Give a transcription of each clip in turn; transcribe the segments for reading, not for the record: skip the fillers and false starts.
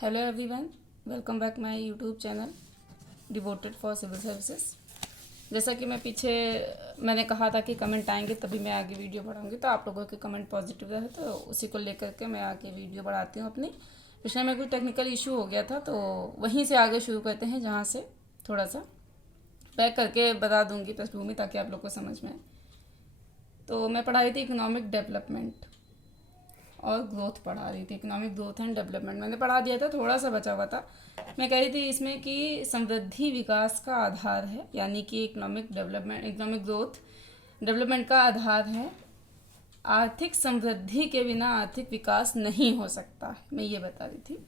Hello everyone, welcome back my YouTube channel devoted for civil services. जैसा कि मैंने कहा था कि कमेंट आएंगे तभी मैं आगे वीडियो बढ़ाऊंगी, तो आप लोगों के कमेंट पॉजिटिव रहे तो उसी को लेकर के मैं आगे वीडियो बढ़ाती हूँ अपनी। पिछले में कोई टेक्निकल इशू हो गया था तो वहीं से आगे शुरू करते हैं, जहाँ से थोड़ा सा बैक करके बता दूँगी पृष्ठभूमि, ताकि आप लोग को समझ में आए। तो मैं पढ़ाई थी इकोनॉमिक डेवलपमेंट और ग्रोथ पढ़ा रही थी। इकोनॉमिक ग्रोथ एंड डेवलपमेंट मैंने पढ़ा दिया था, थोड़ा सा बचा हुआ था। मैं कह रही थी इसमें कि समृद्धि विकास का आधार है, यानी कि इकोनॉमिक ग्रोथ डेवलपमेंट का आधार है। आर्थिक समृद्धि के बिना आर्थिक विकास नहीं हो सकता है, मैं ये बता रही थी।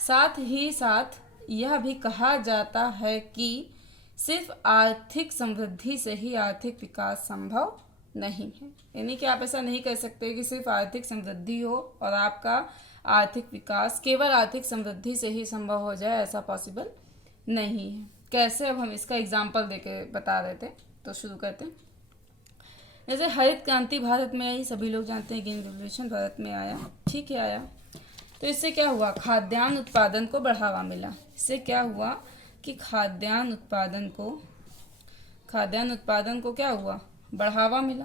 साथ ही साथ यह भी कहा जाता है कि सिर्फ आर्थिक समृद्धि से ही आर्थिक विकास संभव नहीं है, यानी कि आप ऐसा नहीं कह सकते कि सिर्फ आर्थिक समृद्धि हो और आपका आर्थिक विकास केवल आर्थिक समृद्धि से ही संभव हो जाए, ऐसा पॉसिबल नहीं है। कैसे, अब हम इसका एग्जाम्पल देके बता रहे थे, तो शुरू करते हैं। जैसे हरित क्रांति भारत में आई, सभी लोग जानते हैं ग्रीन रेवोल्यूशन भारत में आया, ठीक है आया। तो इससे क्या हुआ, खाद्यान्न उत्पादन को बढ़ावा मिला। इससे क्या हुआ कि खाद्यान्न उत्पादन को क्या हुआ, बढ़ावा मिला,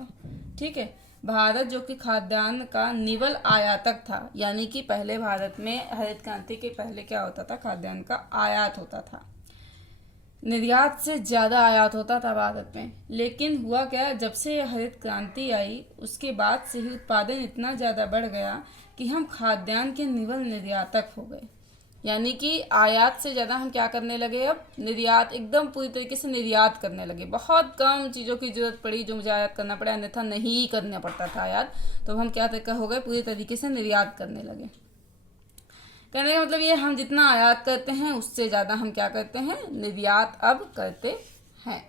ठीक है। भारत जो कि खाद्यान्न का निवल आयातक था, यानी कि पहले भारत में हरित क्रांति के पहले क्या होता था, खाद्यान्न का आयात होता था, निर्यात से ज़्यादा आयात होता था भारत में। लेकिन हुआ क्या, जब से हरित क्रांति आई उसके बाद से ही उत्पादन इतना ज़्यादा बढ़ गया कि हम खाद्यान्न के निवल निर्यातक हो गए, यानी कि आयात से ज़्यादा हम क्या करने लगे, अब निर्यात, एकदम पूरी तरीके से निर्यात करने लगे। बहुत कम चीज़ों की ज़रूरत पड़ी जो मुझे आयात करना पड़ा, अन्यथा नहीं करना पड़ता था आयात, तो हम क्या हो गए, पूरी तरीके से निर्यात करने लगे। कहने का मतलब ये, हम जितना आयात करते हैं उससे ज़्यादा हम क्या करते हैं, निर्यात अब करते हैं,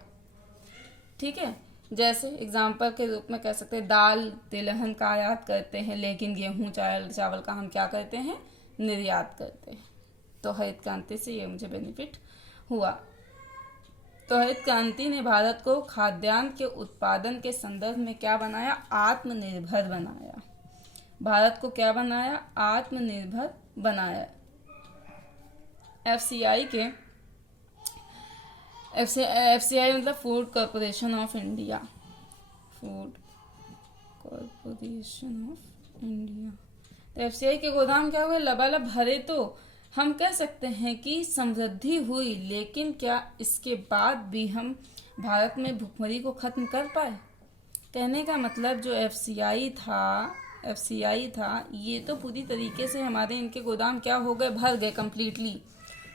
ठीक है। जैसे एग्जाम्पल के रूप में कह सकते हैं, दाल तिलहन का आयात करते हैं, लेकिन गेहूँ चावल का हम क्या करते हैं, निर्यात करते हैं। तो हरित क्रांति से ये मुझे बेनिफिट हुआ। तो हरित क्रांति ने भारत को खाद्यान्न के उत्पादन के संदर्भ में क्या बनाया, आत्मनिर्भर बनाया। भारत को क्या बनाया, आत्मनिर्भर बनाया। एफसीआई मतलब फूड कॉरपोरेशन ऑफ इंडिया, तो एफसीआई के गोदाम क्या हुए, लबालब भरे। तो हम कह सकते हैं कि समृद्धि हुई, लेकिन क्या इसके बाद भी हम भारत में भुखमरी को ख़त्म कर पाए। कहने का मतलब जो एफसीआई था ये तो पूरी तरीके से हमारे इनके गोदाम क्या हो गए, भर गए कम्प्लीटली।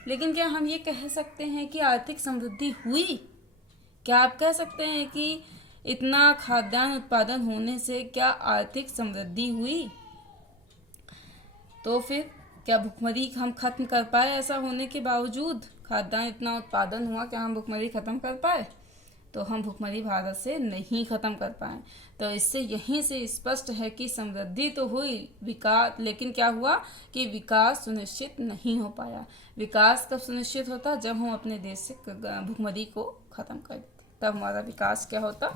लेकिन क्या हम ये कह सकते हैं कि आर्थिक समृद्धि हुई? क्या आप कह सकते हैं कि इतना खाद्यान्न उत्पादन होने से क्या आर्थिक समृद्धि हुई? तो फिर क्या भुखमरी हम खत्म कर पाए? ऐसा होने के बावजूद खाद्यान्न इतना उत्पादन हुआ, क्या हम भुखमरी खत्म कर पाए? तो हम भुखमरी भारत से नहीं खत्म कर पाए। तो इससे यहीं से स्पष्ट है कि समृद्धि तो हुई, विकास, लेकिन क्या हुआ कि विकास सुनिश्चित नहीं हो पाया। विकास कब सुनिश्चित होता, जब हम अपने देश से भुखमरी को खत्म कर देते, तब हमारा विकास क्या होता,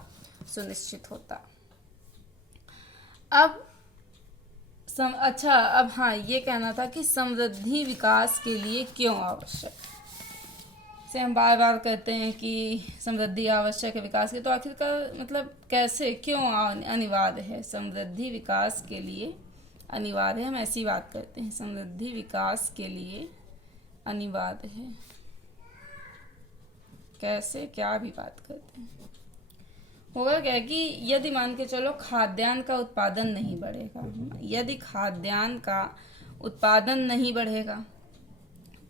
सुनिश्चित होता। अब अब हाँ, ये कहना था कि समृद्धि विकास के लिए क्यों आवश्यक, से हम बार बार कहते हैं कि समृद्धि आवश्यक है विकास के, तो आखिरकार मतलब कैसे, क्यों अनिवार्य है, समृद्धि विकास के लिए अनिवार्य है। हम ऐसी बात करते हैं, समृद्धि विकास के लिए अनिवार्य है, कैसे, क्या भी बात करते हैं। होगा क्या कि यदि मान के चलो खाद्यान्न का उत्पादन नहीं बढ़ेगा, यदि खाद्यान्न का उत्पादन नहीं बढ़ेगा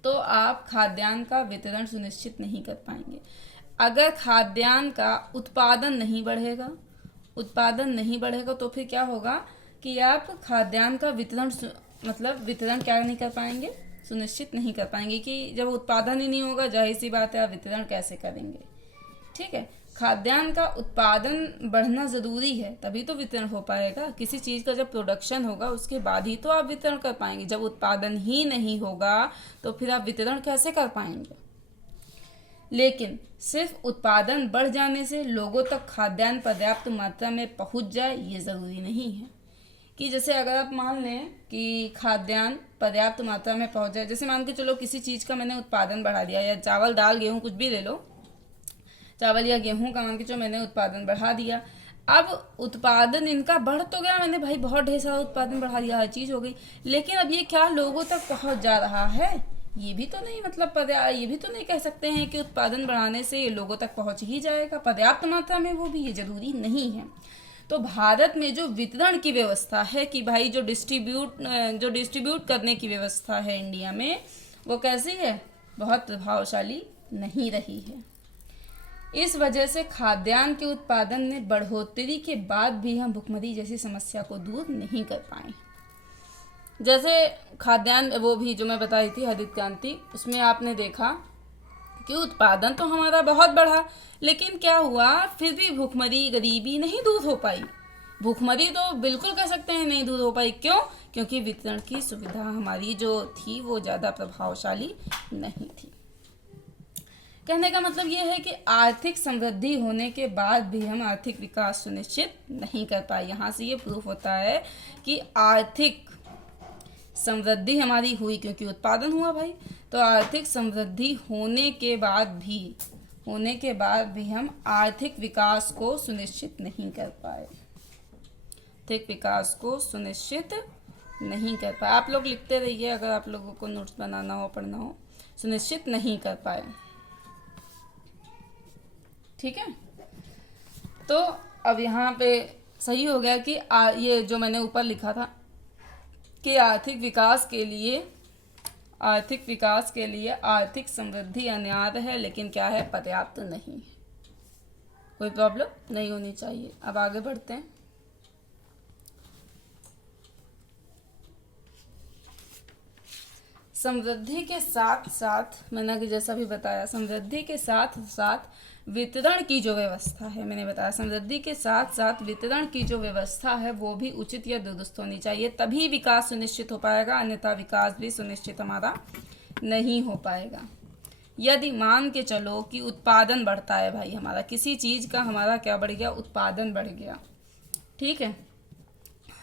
तो आप खाद्यान्न का वितरण सुनिश्चित नहीं कर पाएंगे। अगर खाद्यान्न का उत्पादन नहीं बढ़ेगा तो फिर क्या होगा कि आप खाद्यान्न का वितरण क्या नहीं कर पाएंगे, सुनिश्चित नहीं कर पाएंगे। कि जब उत्पादन ही नहीं होगा, जाहिर सी बात है आप वितरण कैसे करेंगे, ठीक है। खाद्यान्न का उत्पादन बढ़ना ज़रूरी है, तभी तो वितरण हो पाएगा। किसी चीज़ का जब प्रोडक्शन होगा उसके बाद ही तो आप वितरण कर पाएंगे। जब उत्पादन ही नहीं होगा तो फिर आप वितरण कैसे कर पाएंगे। लेकिन सिर्फ उत्पादन बढ़ जाने से लोगों तक खाद्यान्न पर्याप्त मात्रा में पहुंच जाए, ये ज़रूरी नहीं है। कि जैसे अगर आप मान लें कि खाद्यान्न पर्याप्त मात्रा में पहुंच जाए, जैसे मान के चलो किसी चीज़ का मैंने उत्पादन बढ़ा दिया, या चावल दाल गेहूँ कुछ भी ले लो, चावल या गेहूं का मान के चलो मैंने उत्पादन बढ़ा दिया। अब उत्पादन इनका बढ़ तो गया, मैंने भाई बहुत ढेर सारा उत्पादन बढ़ा दिया, हर चीज़ हो गई, लेकिन अब ये क्या लोगों तक पहुंच जा रहा है? ये भी तो नहीं, मतलब ये भी तो नहीं कह सकते हैं कि उत्पादन बढ़ाने से ये लोगों तक पहुंच ही जाएगा पर्याप्त मात्रा में, वो भी ये जरूरी नहीं है। तो भारत में जो वितरण की व्यवस्था है कि भाई जो डिस्ट्रीब्यूट करने की व्यवस्था है इंडिया में, वो कैसी है? बहुत प्रभावशाली नहीं रही है। इस वजह से खाद्यान्न के उत्पादन में बढ़ोतरी के बाद भी हम भुखमरी जैसी समस्या को दूर नहीं कर पाए। जैसे खाद्यान्न, वो भी जो मैं बता रही थी हरित क्रांति, उसमें आपने देखा कि उत्पादन तो हमारा बहुत बढ़ा, लेकिन क्या हुआ, फिर भी भुखमरी गरीबी नहीं दूर हो पाई। भुखमरी तो बिल्कुल कह सकते हैं नहीं दूर हो पाई। क्यों? क्योंकि वितरण की सुविधा हमारी जो थी वो ज़्यादा प्रभावशाली नहीं थी। कहने का मतलब ये है कि आर्थिक समृद्धि होने के बाद भी हम आर्थिक विकास सुनिश्चित नहीं कर पाए। यहाँ से ये प्रूफ होता है कि आर्थिक समृद्धि हमारी हुई क्योंकि उत्पादन हुआ भाई। तो आर्थिक समृद्धि होने के बाद भी हम आर्थिक विकास को सुनिश्चित नहीं कर पाए। आर्थिक विकास को सुनिश्चित नहीं कर पाए। आप लोग लिखते रहिए अगर आप लोगों को नोट्स बनाना हो, पढ़ना हो। सुनिश्चित नहीं कर पाए, ठीक है। तो अब यहाँ पे सही हो गया कि ये जो मैंने ऊपर लिखा था कि आर्थिक विकास के लिए आर्थिक समृद्धि अनिवार्य है, लेकिन क्या है? पर्याप्त नहीं है। कोई प्रॉब्लम नहीं होनी चाहिए। अब आगे बढ़ते हैं। समृद्धि के साथ साथ, मैंने जैसा भी बताया, समृद्धि के साथ साथ वितरण की जो व्यवस्था है, मैंने बताया समृद्धि के साथ साथ वितरण की जो व्यवस्था है वो भी उचित या दुरुस्त होनी चाहिए, तभी विकास सुनिश्चित हो पाएगा, अन्यथा विकास भी सुनिश्चित हमारा नहीं हो पाएगा। यदि मान के चलो कि उत्पादन बढ़ता है भाई, हमारा किसी चीज़ का हमारा क्या बढ़ गया? उत्पादन बढ़ गया, ठीक है।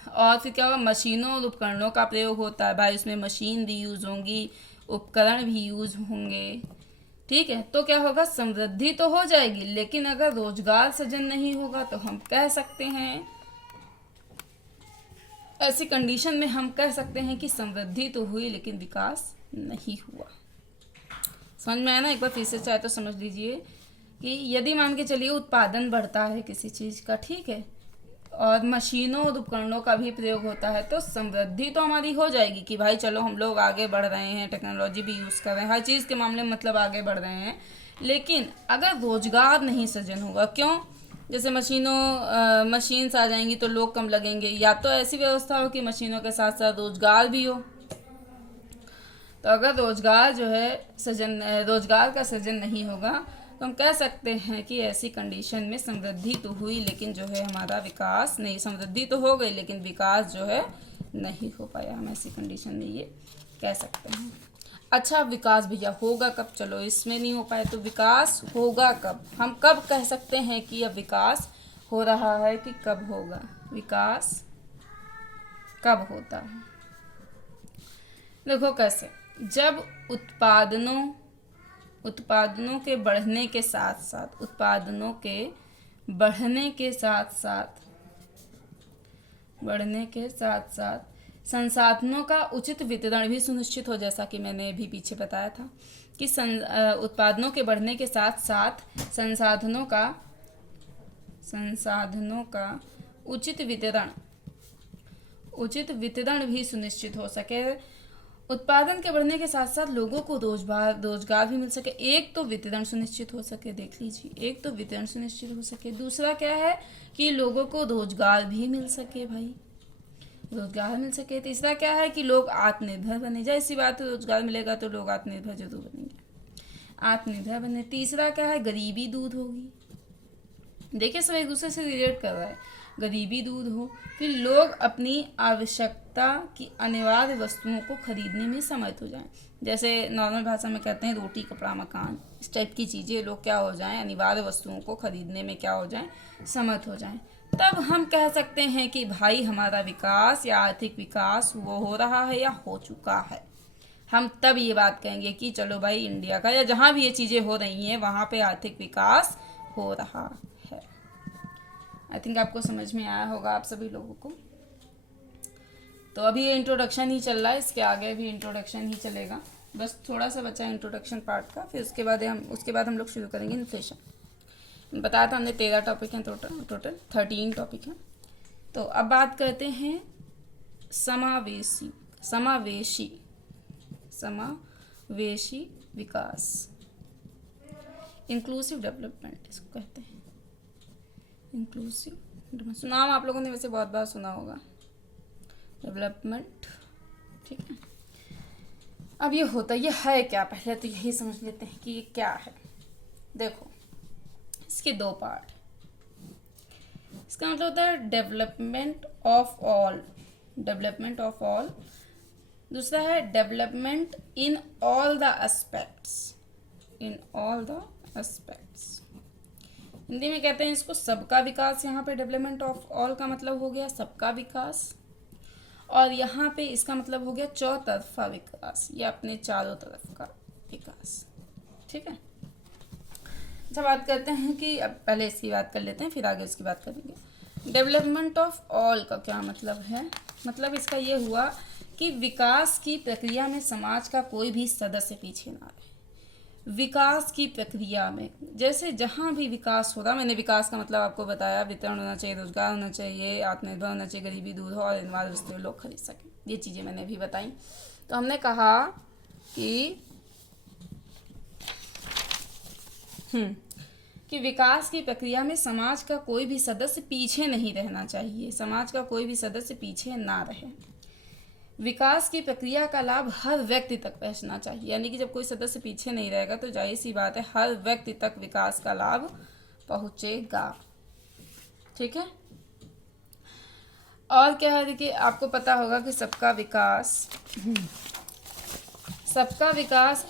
और फिर क्या होगा? मशीनों और उपकरणों का प्रयोग होता है भाई, उसमें मशीन भी यूज़ होंगी, उपकरण भी यूज़ होंगे, ठीक है। तो क्या होगा? समृद्धि तो हो जाएगी, लेकिन अगर रोजगार सृजन नहीं होगा तो हम कह सकते हैं, ऐसी कंडीशन में हम कह सकते हैं कि समृद्धि तो हुई लेकिन विकास नहीं हुआ। समझ में आया ना? एक बार फिर से चाहे तो समझ लीजिए कि यदि मान के चलिए उत्पादन बढ़ता है किसी चीज़ का, ठीक है, और मशीनों और उपकरणों का भी प्रयोग होता है, तो समृद्धि तो हमारी हो जाएगी कि भाई चलो हम लोग आगे बढ़ रहे हैं, टेक्नोलॉजी भी यूज़ कर रहे हैं, हर चीज़ के मामले में मतलब आगे बढ़ रहे हैं। लेकिन अगर रोजगार नहीं सृजन होगा, क्यों? जैसे मशीन्स आ जाएंगी तो लोग कम लगेंगे, या तो ऐसी व्यवस्था हो कि मशीनों के साथ साथ रोजगार भी हो। तो अगर रोजगार का सृजन नहीं होगा तो हम कह सकते हैं कि ऐसी कंडीशन में समृद्धि तो हुई लेकिन जो है हमारा विकास नहीं, समृद्धि तो हो गई लेकिन विकास जो है नहीं हो पाया, हम ऐसी कंडीशन में ये कह सकते हैं। अच्छा, विकास भैया होगा कब? चलो इसमें नहीं हो पाए तो विकास होगा कब? हम कब कह सकते हैं कि अब विकास हो रहा है कि कब होगा? विकास कब होता है? देखो कैसे, जब उत्पादनों के बढ़ने के साथ साथ संसाधनों का उचित वितरण भी सुनिश्चित हो, जैसा कि मैंने अभी पीछे बताया था कि उत्पादनों के बढ़ने के साथ साथ संसाधनों का उचित वितरण भी सुनिश्चित हो सके। उत्पादन के बढ़ने के साथ साथ लोगों को रोजगार भी मिल सके। एक तो वितरण सुनिश्चित हो सके, देख लीजिए, एक तो वितरण सुनिश्चित हो सके, दूसरा क्या है कि लोगों को रोजगार भी मिल सके भाई, रोजगार मिल सके। तीसरा क्या है कि लोग आत्मनिर्भर बने, जाए इसी बात, रोजगार मिलेगा तो लोग आत्मनिर्भर जरूर बने। तीसरा क्या है? गरीबी दूर होगी। देखिए सब एक दूसरे से रिलेट कर रहा है। गरीबी दूर हो, फिर लोग अपनी आवश्यकता की अनिवार्य वस्तुओं को खरीदने में समर्थ हो जाएं। जैसे नॉर्मल भाषा में कहते हैं रोटी कपड़ा मकान, इस टाइप की चीज़ें लोग क्या हो जाएं, अनिवार्य वस्तुओं को खरीदने में क्या हो जाएं, समर्थ हो जाएं। तब हम कह सकते हैं कि भाई हमारा विकास या आर्थिक विकास वो हो रहा है या हो चुका है। हम तब ये बात कहेंगे कि चलो भाई इंडिया का या जहाँ भी ये चीज़ें हो रही हैं वहाँ पे आर्थिक विकास हो रहा है। आई थिंक आपको समझ में आया होगा आप सभी लोगों को। तो अभी ये इंट्रोडक्शन ही चल रहा है, इसके आगे भी इंट्रोडक्शन ही चलेगा, बस थोड़ा सा बचा इंट्रोडक्शन पार्ट का। फिर उसके बाद हम लोग शुरू करेंगे इन्फ्लेशन। बताया था हमने 13 टॉपिक हैं, टोटल 13 टॉपिक हैं। तो अब बात करते हैं समावेशी विकास, इंक्लूसिव डेवलपमेंट इसको कहते हैं। इंक्लूसिव नाम आप लोगों ने वैसे बहुत बार सुना होगा, डेवलपमेंट, ठीक है। अब ये होता ये है क्या, पहले तो यही समझ लेते हैं कि ये क्या है। देखो इसके दो पार्ट, इसका मतलब होता है डेवलपमेंट ऑफ ऑल, दूसरा है development in all the aspects. Hindi में कहते हैं इसको सबका विकास। यहाँ पे डेवलपमेंट ऑफ ऑल का मतलब हो गया सबका विकास, और यहाँ पे इसका मतलब हो गया चौतरफा विकास या अपने चारों तरफ का विकास, ठीक है। अच्छा बात करते हैं कि अब पहले इसकी बात कर लेते हैं, फिर आगे इसकी बात करेंगे। डेवलपमेंट ऑफ ऑल का क्या मतलब है? मतलब इसका ये हुआ कि विकास की प्रक्रिया में समाज का कोई भी सदस्य पीछे ना रहे। विकास की प्रक्रिया में जैसे जहाँ भी विकास हो रहा, मैंने विकास का मतलब आपको बताया, वितरण होना चाहिए, रोजगार होना चाहिए, आत्मनिर्भर होना चाहिए, गरीबी दूर हो और इनवाल वस्तुएं लोग खरीद सकें, ये चीज़ें मैंने भी बताई। तो हमने कहा कि विकास की प्रक्रिया में समाज का कोई भी सदस्य पीछे नहीं रहना चाहिए, समाज का कोई भी सदस्य पीछे ना रहे। विकास की प्रक्रिया का लाभ हर व्यक्ति तक पहुंचना चाहिए, यानी कि जब कोई सदस्य पीछे नहीं रहेगा तो जाहिर सी बात है हर व्यक्ति तक विकास का लाभ पहुंचेगा, ठीक है। और क्या है, देखिए आपको पता होगा कि सबका विकास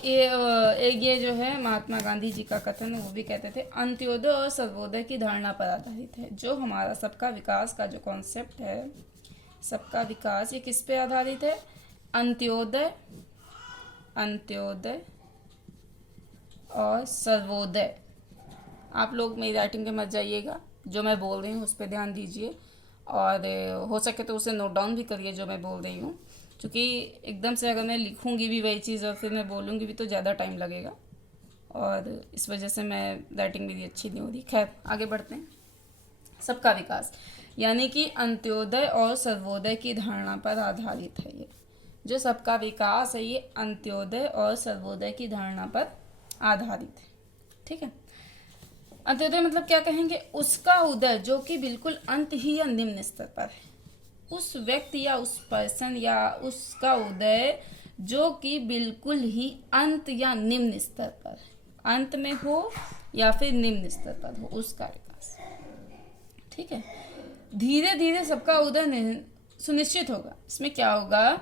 ये जो है महात्मा गांधी जी का कथन है, वो भी कहते थे अंत्योदय और सर्वोदय की धारणा पर आधारित है। जो हमारा सबका विकास का जो कॉन्सेप्ट है, सबका विकास, ये किस पे आधारित है? अंत्योदय और सर्वोदय। आप लोग मेरी राइटिंग पे मत जाइएगा, जो मैं बोल रही हूँ उस पर ध्यान दीजिए, और हो सके तो उसे नोट डाउन भी करिए जो मैं बोल रही हूँ, क्योंकि एकदम से अगर मैं लिखूँगी भी वही चीज़ और फिर मैं बोलूँगी भी तो ज़्यादा टाइम लगेगा, और इस वजह से मैं राइटिंग मेरी अच्छी नहीं हो रही। खैर आगे बढ़ते हैं। सबका विकास यानी कि अंत्योदय और सर्वोदय की धारणा पर आधारित है। ये जो सबका विकास है ये अंत्योदय और सर्वोदय की धारणा पर आधारित है, ठीक है। अंत्योदय मतलब क्या कहेंगे? उसका उदय जो कि बिल्कुल अंत ही या निम्न स्तर पर है, उस व्यक्ति या उस पर्सन या उसका उदय जो कि बिल्कुल ही अंत या निम्न स्तर पर है, अंत में हो या फिर निम्न स्तर पर हो, उसका विकास, ठीक है। धीरे धीरे सबका उदय सुनिश्चित होगा। इसमें क्या होगा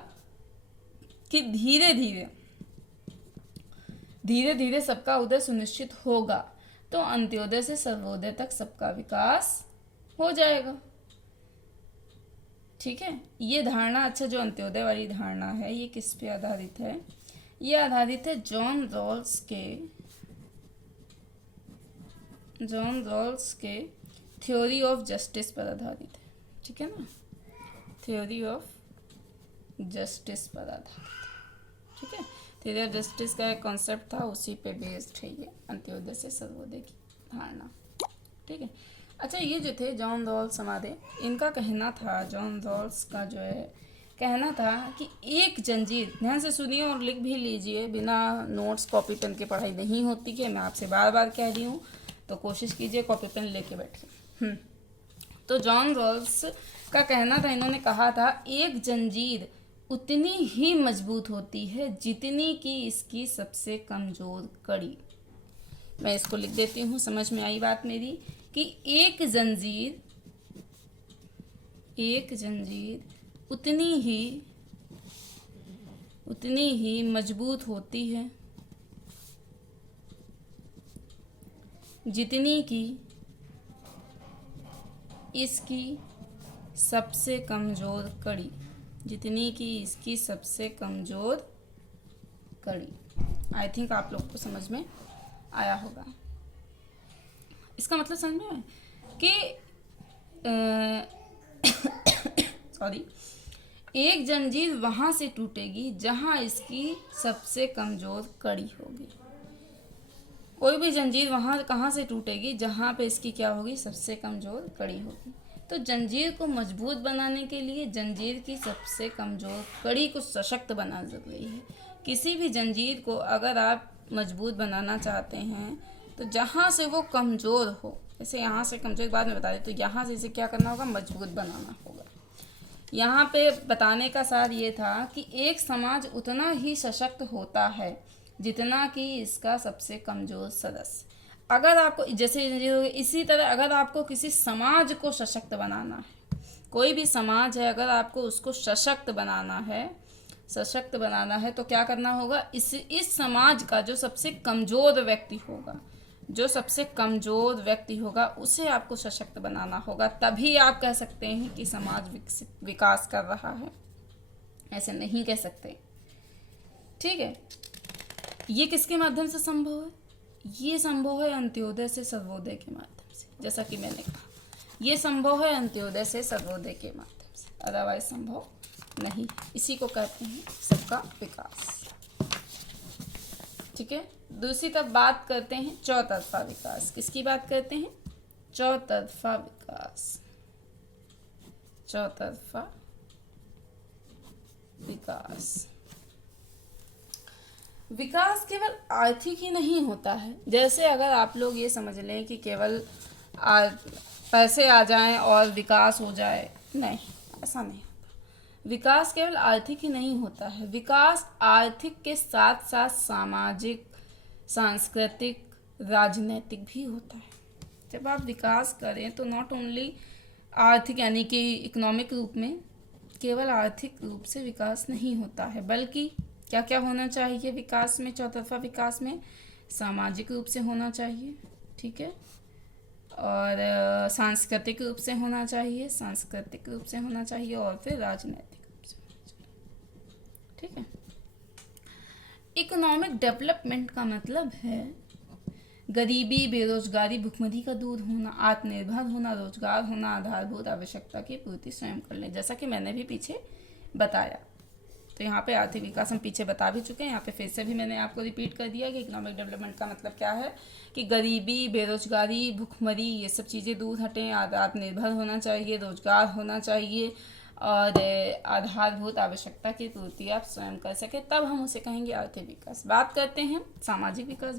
कि धीरे धीरे सबका उदय सुनिश्चित होगा, तो अंत्योदय से सर्वोदय तक सबका विकास हो जाएगा, ठीक है। ये धारणा, अच्छा जो अंत्योदय वाली धारणा है ये किस पे आधारित है? ये आधारित है जॉन रॉल्स के थ्योरी ऑफ जस्टिस पर आधारित है, ठीक है ना। थ्योरी ऑफ जस्टिस पर आधारित, ठीक है। थ्योरी ऑफ जस्टिस का एक कॉन्सेप्ट था, उसी पे बेस्ड है ये अंत्योदय से सर्वोदय की धारणा, ठीक है। अच्छा ये जो थे जॉन रॉल्स हमारे, इनका कहना था, जॉन रॉल्स का जो है कहना था कि एक जंजीर, ध्यान से सुनिए और लिख भी लीजिए, बिना नोट्स कॉपी पेन के पढ़ाई नहीं होती है, मैं आपसे बार बार कह रही हूँ, तो कोशिश कीजिए कॉपी पेन लेके बैठिए। तो जॉन रॉल्स का कहना था, इन्होंने कहा था एक जंजीर उतनी ही मजबूत होती है जितनी कि इसकी सबसे कमजोर कड़ी। मैं इसको लिख देती हूँ, समझ में आई बात मेरी, कि एक जंजीर उतनी ही मजबूत होती है जितनी कि इसकी सबसे कमज़ोर कड़ी, जितनी कि इसकी सबसे कमज़ोर कड़ी। आई थिंक आप लोग को समझ में आया होगा। इसका मतलब समझ में आया कि सॉरी, एक जंजीर वहाँ से टूटेगी जहाँ इसकी सबसे कमज़ोर कड़ी होगी। कोई भी जंजीर वहाँ कहाँ से टूटेगी, जहाँ पे इसकी क्या होगी, सबसे कमज़ोर कड़ी होगी। तो जंजीर को मजबूत बनाने के लिए जंजीर की सबसे कमज़ोर कड़ी को सशक्त बनाना ज़रूरी है। किसी भी जंजीर को अगर आप मजबूत बनाना चाहते हैं तो जहाँ से वो कमज़ोर हो, जैसे यहाँ से कमज़ोर, बाद में बता दें, तो यहाँ से इसे क्या करना होगा, मजबूत बनाना होगा। यहाँ पे बताने का सार ये था कि एक समाज उतना ही सशक्त होता है जितना कि इसका सबसे कमज़ोर सदस्य। अगर आपको, जैसे इसी तरह अगर आपको किसी समाज को सशक्त बनाना है, कोई भी समाज है, अगर आपको उसको सशक्त बनाना है तो क्या करना होगा, इस समाज का जो सबसे कमज़ोर व्यक्ति होगा उसे आपको सशक्त बनाना होगा। तभी आप कह सकते हैं कि समाज विकास कर रहा है, ऐसे नहीं कह सकते। ठीक है, ये किसके माध्यम से संभव है? ये संभव है अंत्योदय से सर्वोदय के माध्यम से। जैसा कि मैंने कहा, ये संभव है अंत्योदय से सर्वोदय के माध्यम से, अदरवाइज संभव नहीं। इसी को कहते हैं सबका विकास। ठीक है, दूसरी तरफ बात करते हैं चौतरफा विकास। किसकी बात करते हैं? चौतरफा विकास। चौतरफा विकास। विकास केवल आर्थिक ही नहीं होता है। जैसे अगर आप लोग ये समझ लें कि केवल पैसे आ जाएं और विकास हो जाए, नहीं, ऐसा नहीं होता। विकास केवल आर्थिक ही नहीं होता है। विकास आर्थिक के साथ साथ सामाजिक, सांस्कृतिक, राजनीतिक भी होता है। जब आप विकास करें तो नॉट ओनली आर्थिक यानी कि इकोनॉमिक रूप में, केवल आर्थिक रूप से विकास नहीं होता है, बल्कि क्या क्या होना चाहिए विकास में, चौतरफा विकास में? सामाजिक रूप से होना चाहिए, ठीक है, और सांस्कृतिक रूप से होना चाहिए, और फिर राजनीतिक रूप से होना चाहिए। ठीक है, इकोनॉमिक डेवलपमेंट का मतलब है गरीबी, बेरोजगारी, भुखमरी का दूर होना, आत्मनिर्भर होना, रोजगार होना, आधारभूत आवश्यकता की पूर्ति स्वयं कर लें, जैसा कि मैंने भी पीछे बताया। तो यहाँ पे आर्थिक विकास हम पीछे बता भी चुके हैं, यहाँ पे फिर से भी मैंने आपको रिपीट कर दिया कि इकोनॉमिक डेवलपमेंट का मतलब क्या है कि गरीबी, बेरोजगारी, भुखमरी, ये सब चीज़ें दूर हटें, आत्मनिर्भर होना चाहिए, रोजगार होना चाहिए और आधारभूत आवश्यकता की पूर्ति आप स्वयं कर सकें, तब हम उसे कहेंगे आर्थिक विकास। बात करते हैं सामाजिक विकास।